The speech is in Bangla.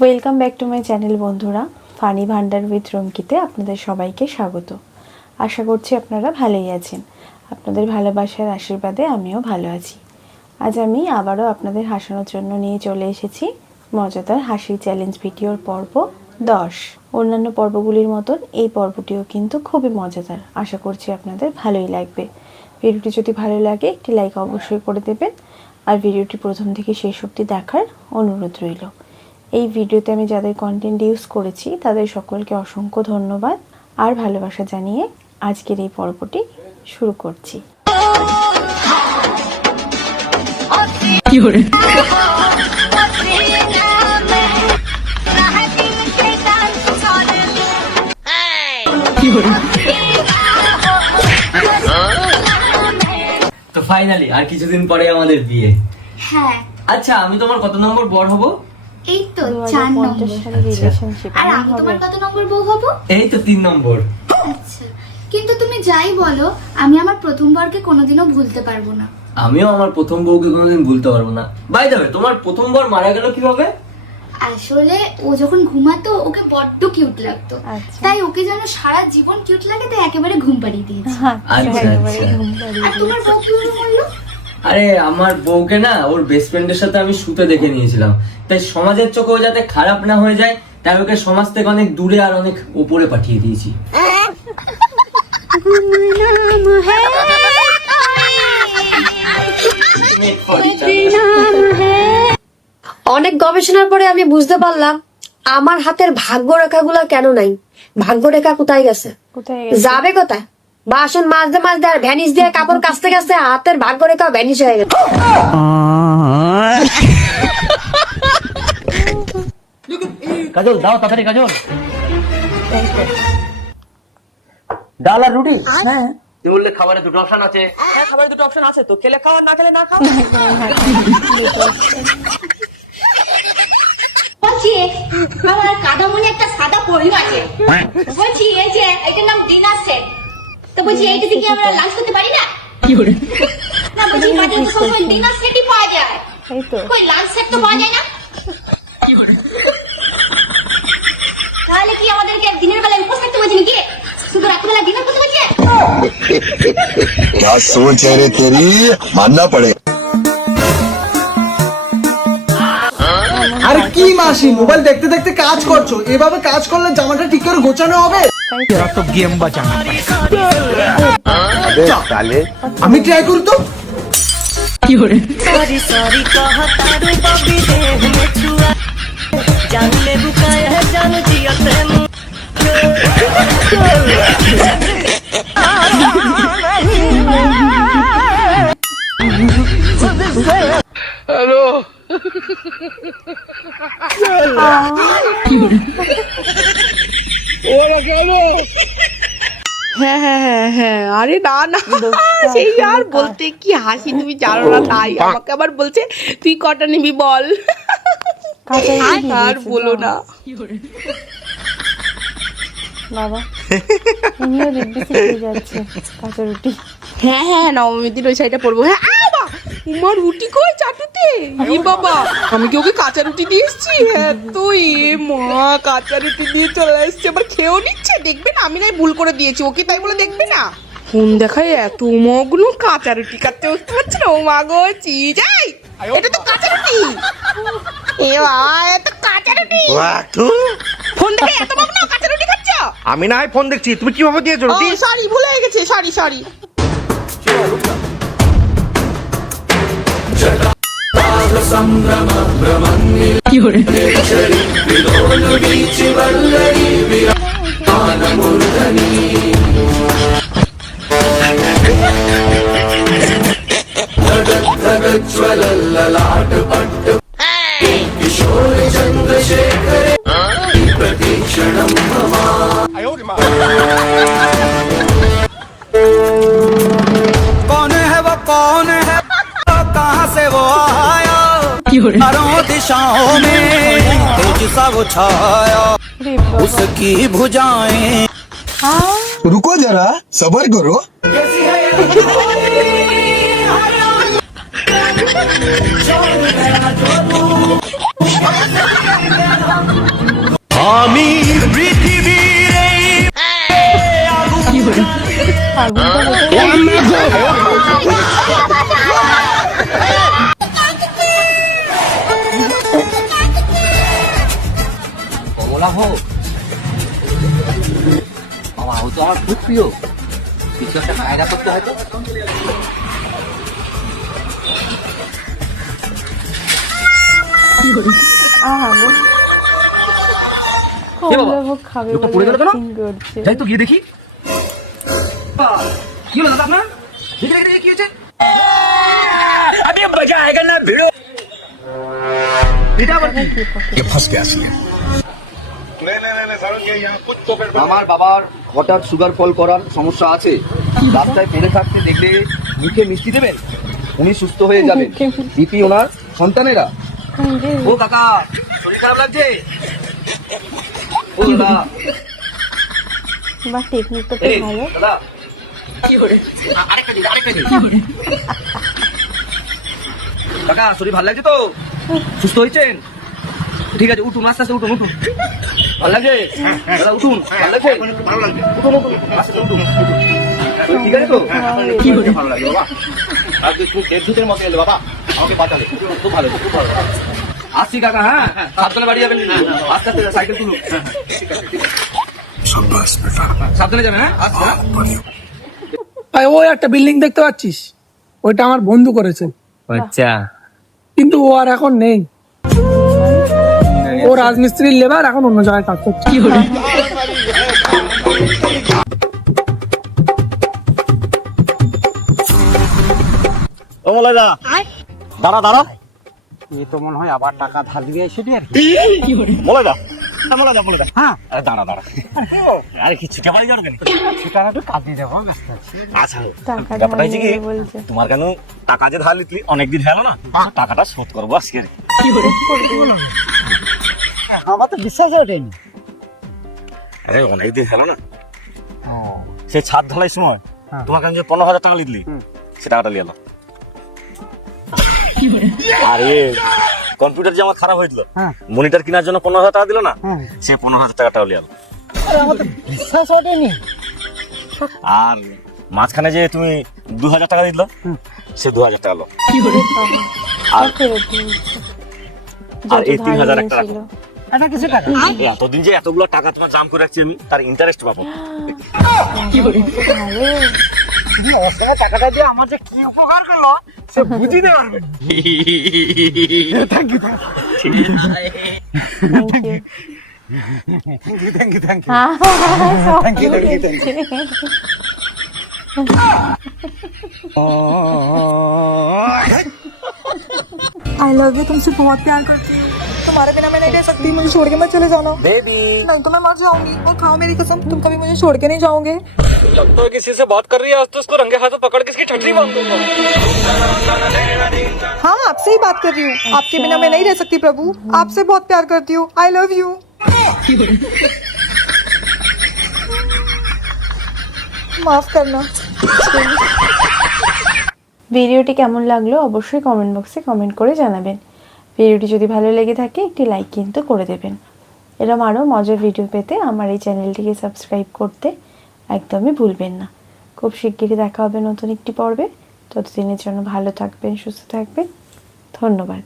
Welcome back to my channel বন্ধুরা। ফানি ভান্ডার উইথ রুমকিতে আপনাদের সবাইকে স্বাগত। আশা করছি আপনারা ভালোই আছেন। আপনাদের ভালোবাসার আশীর্বাদে আমিও ভালো আছি। আজ আমি আবারও আপনাদের হাসানোর জন্য নিয়ে চলে এসেছি মজাদার হাসির চ্যালেঞ্জ ভিডিওর পর্ব 10। অন্যান্য পর্বগুলির মতন এই পর্বটিও কিন্তু খুবই মজাদার। আশা করছি আপনাদের ভালোই লাগবে। ভিডিওটি যদি ভালো লাগে একটি লাইক অবশ্যই করে দেবেন, আর ভিডিওটি প্রথম থেকে শেষ অবধি দেখার অনুরোধ রইল। এই ভিডিওতে আমি যাদের কন্টেন্ট ইউজ করেছি তাদের সকলকে অসংখ্য ধন্যবাদ আর ভালোবাসা জানিয়ে আজকের এই পর্বটি শুরু করছি। তো ফাইনালি আর কিছুদিন পরে আমাদের বিয়ে। হ্যাঁ। আচ্ছা, আমি তোমার কত নম্বর বর হব? এই তো 4 নম্বর। 2050 সালে রিলেশনশিপ আর আমি তোমার কত নম্বর বউ হব? এই তো 3 নম্বর। আচ্ছা, কিন্তু তুমি যাই বলো আমি আমার প্রথম বরকে কোনোদিনও ভুলতে পারবো না। আমিও আমার প্রথম বউকে কোনোদিন ভুলতে পারবো না। বাই দ্য ওয়ে, তোমার প্রথম বর মারা গেল কিভাবে? আসলে ও যখন ঘুমাতো ওকে বড্ড কিউট লাগতো, আচ্ছা। তাই ওকে যেন সারা জীবন কিউট লাগে তাই একেবারে ঘুম পাড়িয়ে দিয়েছি। আচ্ছা, একেবারে আচ্ছা। ঘুম পাড়িয়ে আর তোমার বউ কিভাবে মরলো? আরে আমার বউকে না ওর বেস্ট ফ্রেন্ডের সাথে আমি শুতে দেখে নিয়েছিলাম, তাই সমাজের চোখেও যাতে খারাপ না হয়ে যায় তাই ওকে সমাজ থেকে অনেক দূরে আর অনেক উপরে পাঠিয়ে দিয়েছি। অনেক গবেষণার পরে আমি বুঝতে পারলাম আমার হাতের ভাগ্য রেখাগুলো কেন নাই। ভাগ্য রেখা কোথায় গেছে? কোথায় গেছে? যাবে কোথায়? বাসন মাজতে মাজতে আর ভ্যানিশ দিয়ে কাপড় কাচতে কাচতে হাতের ভাগ্য রেখা ভ্যানিশ হয়ে গেছে। কাজল দাও তাড়াতাড়ি, কাজল ডাল আর রুটি। হ্যাঁ, তুমি বললে খাবারে দুটো অপশন আছে। হ্যাঁ, খাবারে দুটো অপশন আছে, তো খেলে খাও আর না খেলে না খাও। বলছি আমার কাদামনি একটা সাদা পরি আছে, বলছি এই যে এটার নাম ডিনার সেট, তো বলছি এইটা থেকে আমরা লাঞ্চ করতে পারি না? না বলছি বাজারে তো সবসময় ডিনার সেটই পাওয়া যায়, এই তো কই লাঞ্চ সেট তো পাওয়া যায় না? তাহলে কি আমাদেরকে দিনের বেলা উপোস থাকতে বলছি নাকি? শুধু রাত্রিবেলা ডিনার করতে বলছে? क्या सोच है रे तेरी, मानना पड़े। আরে কি মাসি, মোবাইল দেখতে দেখতে কাজ করছো? এভাবে কাজ করলে জামাটা ঠিক করে গোছানো হবে? আমি ট্রাই করি তো। হ্যাঁ হ্যাঁ হ্যাঁ হ্যাঁ, আরে না না, সেই আর বলতে কি হাসি তুমি জানো না, তাই আমাকে আবার বলছে তুই কটা নিবি বল। কাঁচা রুটি দিয়ে আর দিয়েছে বলো তো। না বাবা ইনিও দিব্যি শিখে যাচ্ছে কাঁচা রুটি। হ্যাঁ হ্যাঁ, নবমীর দিন ওই শাড়িটা পরবো। হ্যাঁ উমার রুটি কই চাটুতে? ই বাবা, আমি কি ওকে কাঁচা রুটি দিয়ে এসছি? হ্যাঁ তো এ মা, কাঁচা রুটি দিয়ে চলে এসছে, আবার খেয়েও নিচ্ছে। দেখবে না আমি নাই ভুল করে দিয়েছি ওকে, তাই বলে দেখবে না। ফোন দেখায় এত মগ্ন কাঁচা রুটি কাটতে বুঝতে পারছি না। ও মা গো, যাই এটা তো কাঁচা রুটি। এ বাবা, এত কাঁচা রুটি। ফোন দেখে এত মগ্ন কাঁচা রুটি খাচ্ছ? আমি না হয় ফোন দেখছি, তুমি কিভাবে দিয়েছো রুটি? সরি, ভুলে গেছে, সরি সরি। कौन है वो, कौन है वो, कहाँ से वो आया? चारों दिशाओं में तेज सा वो छाया, रे बाबा। उसकी भुजाएं। रुको जरा, सबर करो। ভোগ বাবা, ও তো আমার খুব প্রিয়। কিছু একটা কায়দা করতে হয়তো। আহাগো কমলা ভোগ খাবে লোকটা বলে পড়ে গেল কেন? acting করছে। যাই তো গিয়ে দেখি। কি হলো দাদা আপনার? দেখি দেখি দেখি, কি হয়েছে? আবে মজা আয়েগা না ভিড়ো। এটা আবার কি? আমার বাবার হঠাৎ সুগার ফল করার সমস্যা আছে। রাস্তায় পড়ে থাকতে দেখলে মুখে মিষ্টি দেবেন, উনি সুস্থ হয়ে যাবেন। বিপি ওনার সন্তানেরা। ও কাকা, শরীর খারাপ লাগছে? ও দাদা, বা টেকনিকটা তো এই ভালো। দাদা, আরেকটা দিন, আরেকটা দিন। কাকা, শরীর ভালো লাগছে তো? সুস্থ হয়েছেন? ঠিক আছে, উঠুন, আস্তে আস্তে উঠুন, উঠুন। ভালো লাগছে? দাদা উঠুন, ভালো লাগছে? উঠুন, উঠুন, আস্তে আস্তে উঠুন, উঠুন। ঠিক আছে তো? কি হয়েছে? ভালো লাগছে বাবা। আজকে খুব দেড় মতো এলো বাবা, আমাকে বাঁচালে। খুব ভালো, খুব ভালো। আসছি কাকা, হ্যাঁ, সাবধানে বাড়ি যাবেন। আস্তে আস্তে সাইকেল তুলুন। সাবধানে যাবেন, হ্যাঁ, আসছি, হ্যাঁ। ভাই, ওই একটা বিল্ডিং দেখতে পাচ্ছিস, ওইটা আমার বন্ধু করেছে, আচ্ছা, কিন্তু ও আর এখন নেই। ও রাজমিস্ত্রির লেবার, এখন অন্য জায়গায় কাজ করছে। ও মলাইদা, দাঁড়া দাঁড়া। এ তো মনে হয় আবার টাকা ধার দিবে সেটি আর কি। মলাইদা, মলাইদা, মলাইদা, হ্যাঁ, আরে দাঁড়া দাঁড়া। আরে কি ছুটে বাড়ি যাও কেন? ছুটে একটু কাজ দিয়ে যাবো। আচ্ছা, টাকা ব্যাপারটা হচ্ছে কি, বলছে। তোমার কেন টাকা যে ধার নিতলি অনেকদিন হলো না, টাকাটা শোধ করবো আজকে। আমার তো বিশ্বাস ওঠেনি। আরে অনেকদিন হলো না, সে ছাদ ঢালাই সময় তোমাকে আমি যে 15,000 টাকা লিখলি, সে টাকাটা লিয়ে এলো। আরে কম্পিউটার যে আমার খারাপ হয়েছিল, মনিটর কেনার জন্য 15,000 টাকা দিল না, সে 15,000 টাকাটাও লিয়ে এলো। বিশ্বাস ওঠেনি। আর মাঝখানে যে তুমি 2,000 টাকা দিল, সে 2,000 টাকা লো। আর এই 3,000 একটা রাখো। এতদিন যে এতগুলো টাকা তোমার জাম করে রাখছি আমি, তার ইন্টারেস্ট পাবো। টাকাটা দিয়ে আমার যে কি উপকার করলো সে বুঝিতে পারবে। Thank you, thank you, thank you, thank you, thank you, thank you, thank you. I love you, तुमसे बहुत प्यार करती हूँ। तुम्हारे बिना मैं नहीं रह सकती, मुझे छोड़ के मत चले जाना। बेबी, नहीं तो मैं मर जाऊंगी। और खाओ मेरी कसम, तुम कभी मुझे छोड़ के नहीं जाओगे। लगता है किसी से बात कर रही है, आज तो उसको रंगे हाथों पकड़ के इसकी छतरी बांध दूंगा। हाँ, आपसे ही बात कर रही हूँ। आपके बिना मैं नहीं रह सकती प्रभु, आपसे बहुत प्यार करती हूँ। आई लव यू। माफ करना। ভিডিওটি কেমন লাগলো অবশ্যই কমেন্ট বক্সে কমেন্ট করে জানাবেন। ভিডিওটি যদি ভালো লেগে থাকে একটি লাইক কিন্তু করে দেবেন। এরকম আরও মজার ভিডিও পেতে আমার এই চ্যানেলটিকে সাবস্ক্রাইব করতে একদমই ভুলবেন না। খুব শিগগিরই দেখা হবে নতুন একটি পর্বে। ততদিনের জন্য ভালো থাকবেন, সুস্থ থাকবেন। ধন্যবাদ।